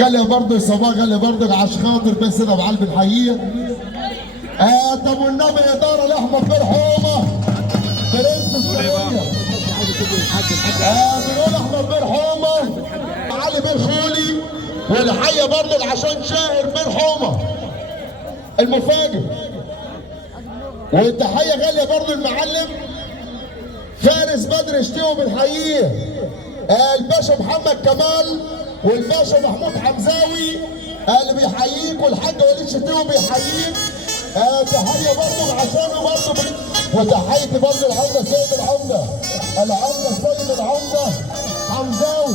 غالية برضه صباح غالية برضه عشان خاطر بس انا بعلب الحقيقة. طب والنبي إدارة لأحمد بن حومة برنس الشرقية. بنقول أحمد بن حومة علي بن خولي والحية برضه عشان شاهر بن حومة المفاجئ. والتحية غالية برضه المعلم فارس بدر شتيو بالحقيقة. الباشا محمد كمال والباشا محمود حمزاوي اللي بيحييك والحاج وليد شتيو بيحييك. تحيه برضه عشانه برضه وتحيتي برضه العمده سيد العمده سيد العمده حمزاوي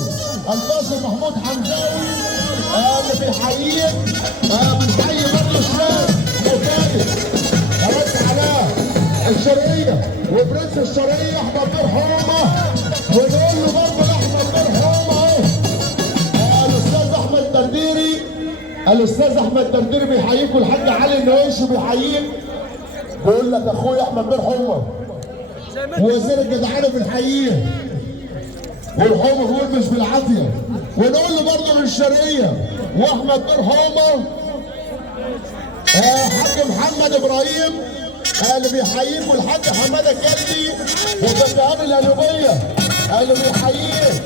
الباشا محمود حمزاوي اللي بيحييك. بنحيي برضه الشاب مفاجئ رد على الشرقيه وبرنس الشرقيه احمد بن حومه. ونقول له برضه لاحمد بن حومه الاستاذ احمد درديري بيحييك والحاج علي النويشي بيحييك. بيقول لك اخويا احمد بن حومه وزير الجدعانه بنحييه والحومه بيقول مش بالعافيه. ونقول له برضه من الشرقيه واحمد بن حومه حاج محمد ابراهيم اللي بيحييك والحاج حماده الجلدي وبالتهاب القلوبيه اللي بيحييك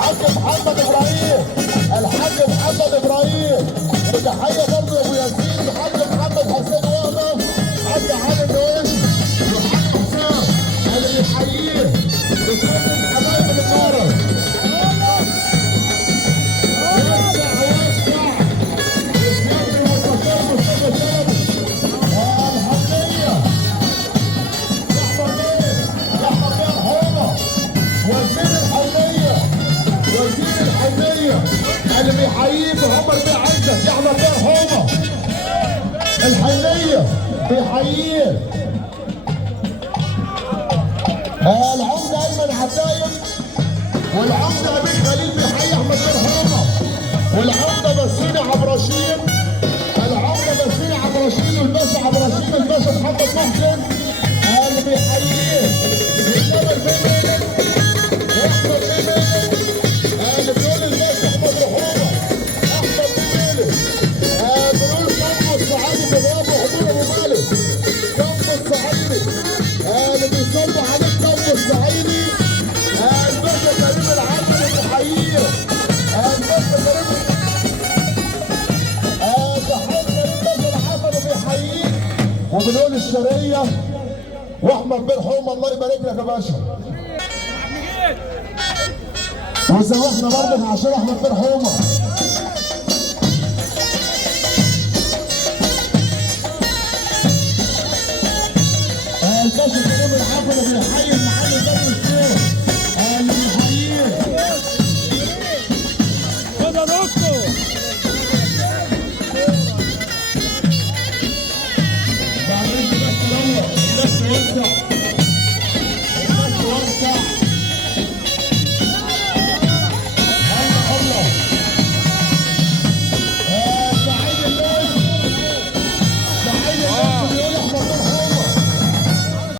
حاج محمد ابراهيم الحاج محمد ابراهيم. وتحيه برضه ابو ياسين الحاج محمد حسين وهبه حاج علي النويشي والحاج حسام اللي بيحييه بكل الحبايب اللي بره. اللي بيحييك عمر بيه عزت يا احمد بن حومه الحنيه بيحييك. العمده ايمن عبايد والعمده امين خليل بيحيي احمد بن حومه والعمده بسيني عبد الرشيد العمده بسيني عبد الرشيد والباشا عبد الرشيد الباشا محمد محسن اللي بيحييك. والجبل بن مالك واحمد بن مالك اللي بيقول الباشا احمد بن حومه احمد بن مالك. بنقول كف الصعيدي بضربه حضور ابو مالك كف الصعيدي اللي بيصب عليك كف الصعيدي. الباشا كريم العدل بيحييه الباشا كريم تحيه كريم باشا العدل بيحييه. وبنقول الشرقيه واحمد بن حومه الله يبارك لك يا باشا. وزوجنا برضه عشان احمد بن حومه. الباشا كريم العافيه اللي بيحيي المعلم بدر الشيخ اللي بيحييه. خد يا دكتور. بعدين بس يلا الناس توزع